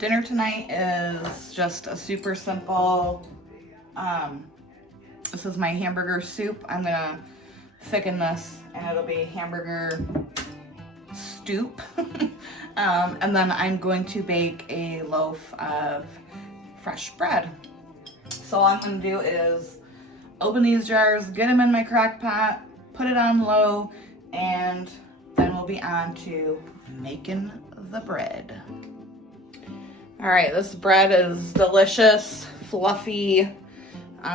Dinner tonight is just a super simple, this is my hamburger soup. I'm gonna thicken this and it'll be hamburger soup. And then I'm going to bake a loaf of fresh bread. So all I'm gonna do is open these jars, get them in my crock pot, put it on low, and then we'll be on to making the bread. All right, this bread is delicious, fluffy.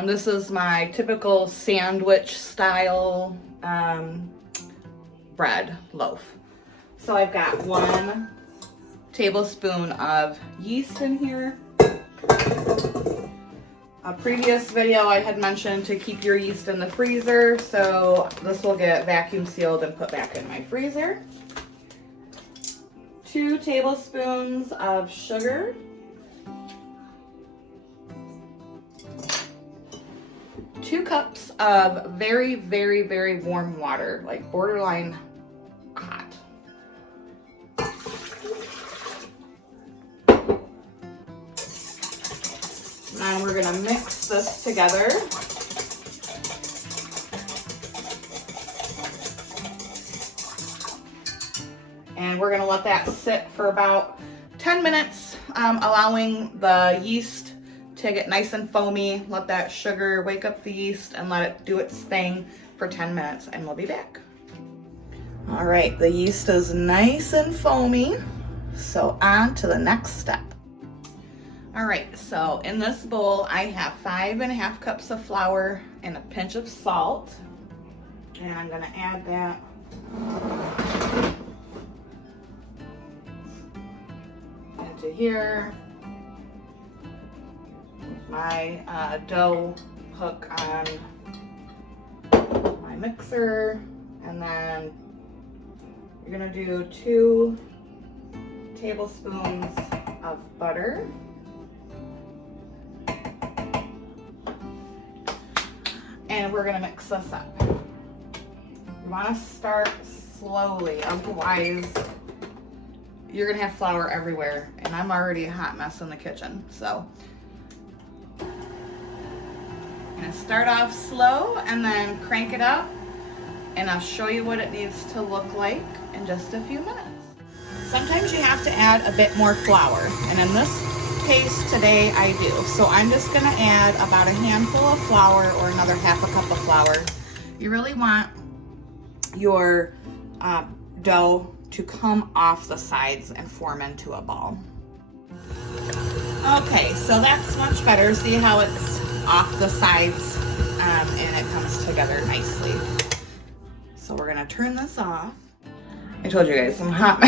This is my typical sandwich style bread loaf. So I've got 1 tablespoon of yeast in here. A previous video I had mentioned to keep your yeast in the freezer, so this will get vacuum sealed and put back in my freezer. 2 tablespoons of sugar. 2 cups of very, very, very warm water, like borderline hot. And we're gonna mix this together. And we're gonna let that sit for about 10 minutes, allowing the yeast to get nice and foamy. Let that sugar wake up the yeast and let it do its thing for 10 minutes and we'll be back. All right, the yeast is nice and foamy. So on to the next step. All right, so in this bowl, I have 5½ cups of flour and a pinch of salt. And I'm gonna add that into here. My dough hook on my mixer, and then you're gonna do 2 tablespoons of butter. And we're gonna mix this up. You wanna start slowly, otherwise you're gonna have flour everywhere, and I'm already a hot mess in the kitchen, so. I'm gonna start off slow and then crank it up, and I'll show you what it needs to look like in just a few minutes. Sometimes you have to add a bit more flour, and in this case today I do. So I'm just gonna add about a handful of flour or another ½ cup of flour. You really want your dough to come off the sides and form into a ball. Okay, so that's much better. See how it's off the sides and it comes together nicely. So we're gonna turn this off. I told you guys, I'm hot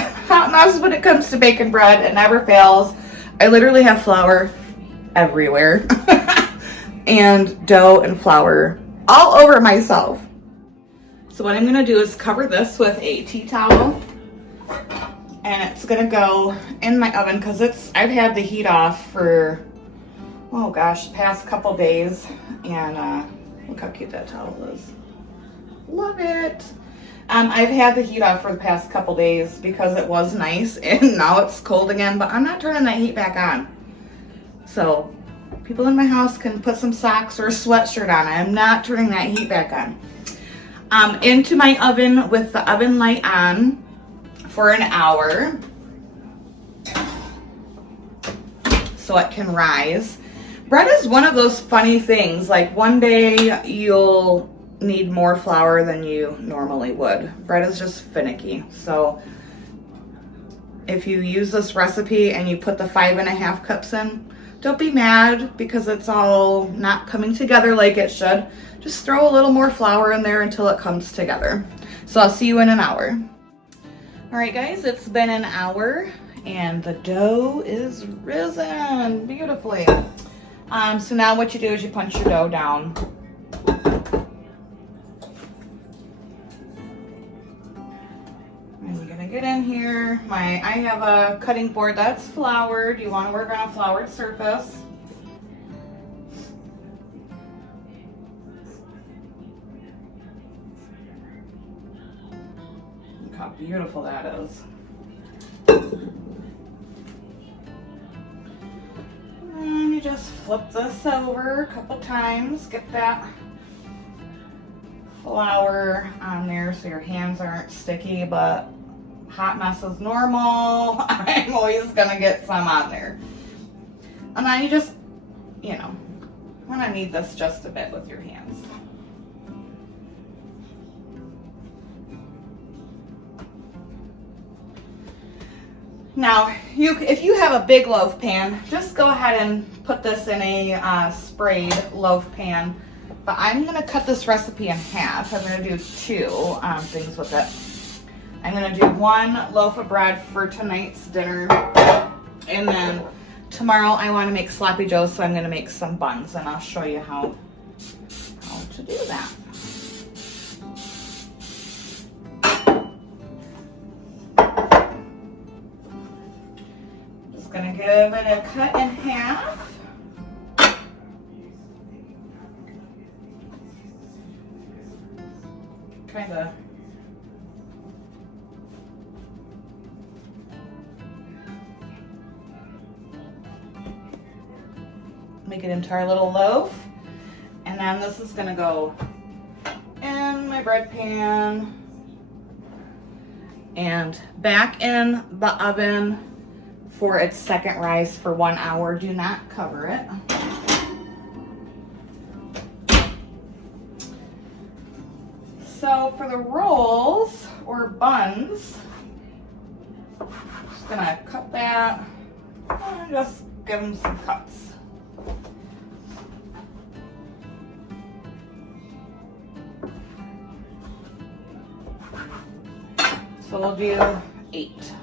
mess when it comes to baking bread. It never fails. I literally have flour everywhere and dough and flour all over myself. So what I'm gonna do is cover this with a tea towel, and it's gonna go in my oven because I've had the heat off for, oh gosh, the past couple days, and look how cute that towel is. Love it. I've had the heat off for the past couple days because it was nice, and now it's cold again, but I'm not turning that heat back on. So people in my house can put some socks or a sweatshirt on. I'm not turning that heat back on. Into my oven with the oven light on for an hour so it can rise. Bread is one of those funny things. Like one day you'll need more flour than you normally would. Bread is just finicky. So if you use this recipe and you put the 5½ cups in, don't be mad because it's all not coming together like it should. Just throw a little more flour in there until it comes together. So I'll see you in an hour. All right guys, it's been an hour and the dough is risen beautifully. So now what you do is you punch your dough down. And you're gonna get in here. I have a cutting board that's floured. You wanna work on a floured surface. Look how beautiful that is. just flip this over a couple times, get that flour on there so your hands aren't sticky, but hot mess is normal. I'm always gonna get some on there. And then you just, you know, wanna knead this just a bit with your hands. Now, if you have a big loaf pan, just go ahead and put this in a sprayed loaf pan. But I'm gonna cut this recipe in half. I'm gonna do two things with it. I'm gonna do one loaf of bread for tonight's dinner. And then tomorrow I wanna make sloppy joes, so I'm gonna make some buns, and I'll show you how to do that. Gonna give it a cut in half. Kind of make it into our little loaf. And then this is gonna go in my bread pan and back in the oven for its second rise for 1 hour. Do not cover it. So for the rolls or buns, just gonna cut that and just give them some cuts. So we'll do 8.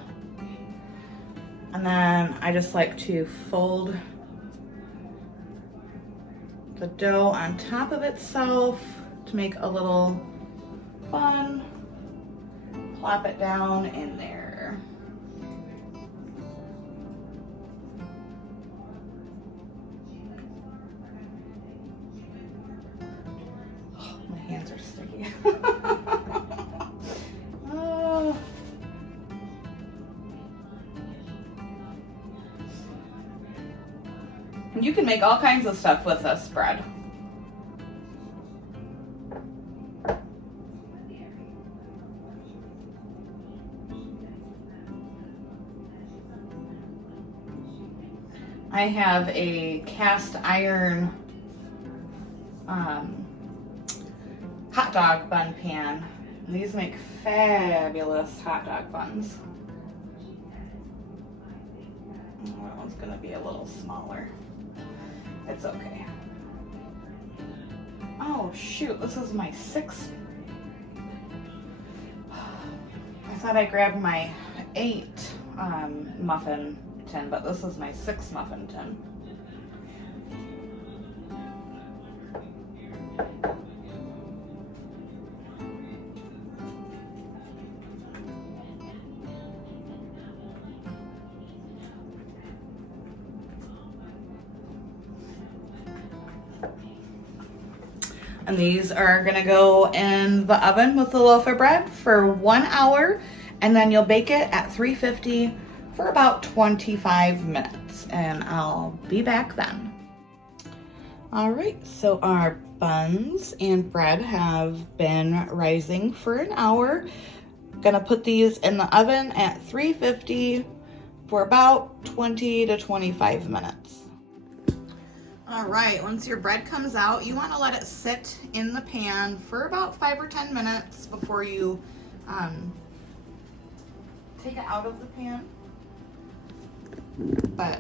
And then I just like to fold the dough on top of itself to make a little bun. Plop it down in there. Oh, my hands are sticky. You can make all kinds of stuff with this bread. I have a cast iron hot dog bun pan. And these make fabulous hot dog buns. That one's gonna be a little smaller. It's okay. Oh shoot, this is my 6th. I thought I grabbed my 8 muffin tin, but this is my 6th muffin tin. And these are gonna go in the oven with the loaf of bread for 1 hour, and then you'll bake it at 350 for about 25 minutes, and I'll be back then. All right, so our buns and bread have been rising for an hour. Gonna put these in the oven at 350 for about 20 to 25 minutes. All right, once your bread comes out, you want to let it sit in the pan for about 5 or 10 minutes before you take it out of the pan. But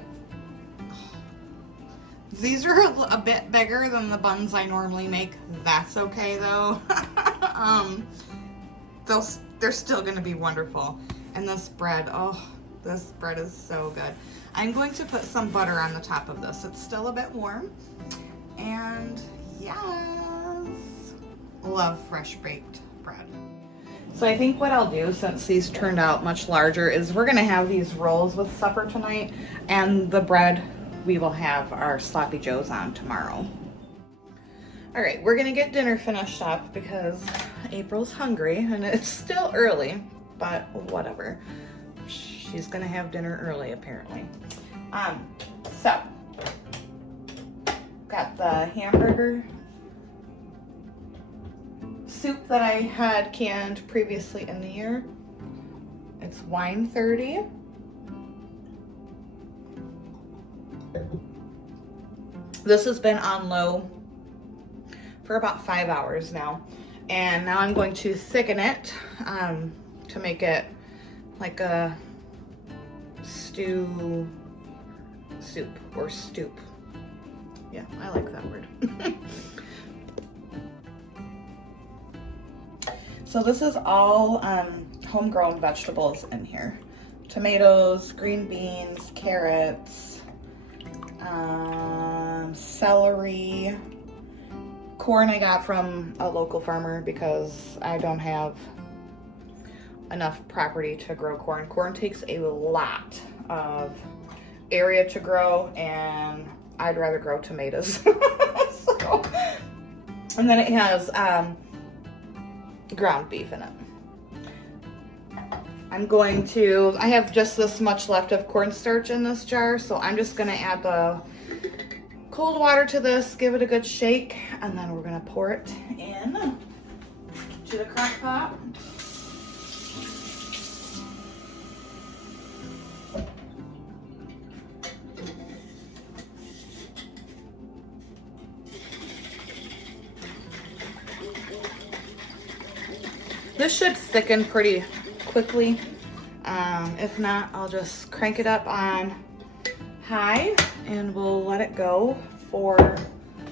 these are a bit bigger than the buns I normally make. That's okay though. They're still gonna be wonderful. And this bread, oh, this bread is so good. I'm going to put some butter on the top of this. It's still a bit warm. And yes, love fresh baked bread. So I think what I'll do, since these turned out much larger, is we're gonna have these rolls with supper tonight, and the bread we will have our sloppy joes on tomorrow. All right, we're gonna get dinner finished up because April's hungry and it's still early, but whatever. She's gonna have dinner early apparently. So got the hamburger soup that I had canned previously in the year. It's wine 30. This has been on low for about 5 hours now. And now I'm going to thicken it to make it like a soup or stoop. Yeah, I like that word. So this is all homegrown vegetables in here. Tomatoes, green beans, carrots, celery, corn I got from a local farmer because I don't have enough property to grow corn. Corn takes a lot of area to grow, and I'd rather grow tomatoes. So, and then it has ground beef in it. I have just this much left of cornstarch in this jar, so I'm just gonna add the cold water to this, give it a good shake, and then we're gonna pour it in to the crock pot. This should thicken pretty quickly. If not, I'll just crank it up on high and we'll let it go for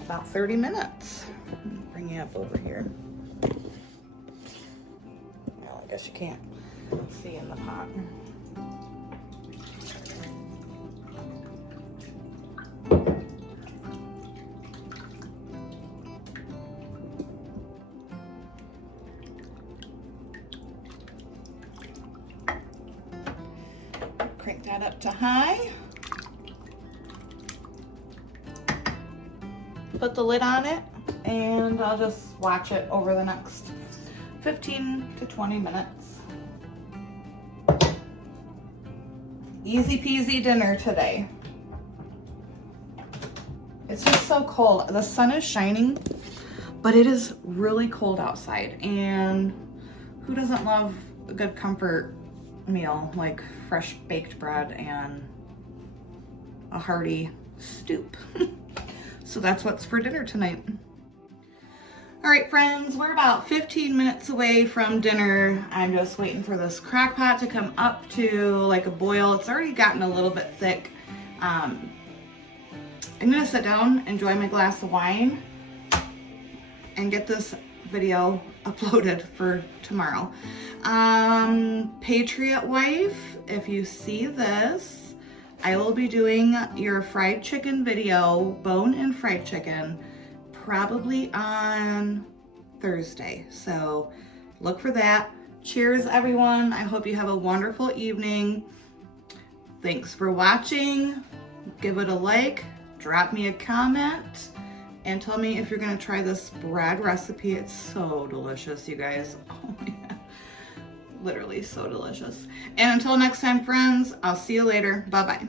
about 30 minutes. Bring it up over here. Well, I guess you can't see in the pot. Crank that up to high. Put the lid on it, and I'll just watch it over the next 15 to 20 minutes. Easy peasy dinner today. It's just so cold. The sun is shining, but it is really cold outside, and who doesn't love a good comfort meal like fresh baked bread and a hearty soup? So that's what's for dinner tonight. All right, friends, we're about 15 minutes away from dinner. I'm just waiting for this crock pot to come up to like a boil. It's already gotten a little bit thick. I'm gonna sit down, enjoy my glass of wine, and get this video uploaded for tomorrow. Patriot Wife, if you see this, I will be doing your fried chicken video, bone-in fried chicken, probably on Thursday. So look for that. Cheers, everyone. I hope you have a wonderful evening. Thanks for watching. Give it a like, drop me a comment, and tell me if you're gonna try this bread recipe. It's so delicious, you guys. Oh my God. Literally so delicious. And until next time, friends, I'll see you later. Bye-bye.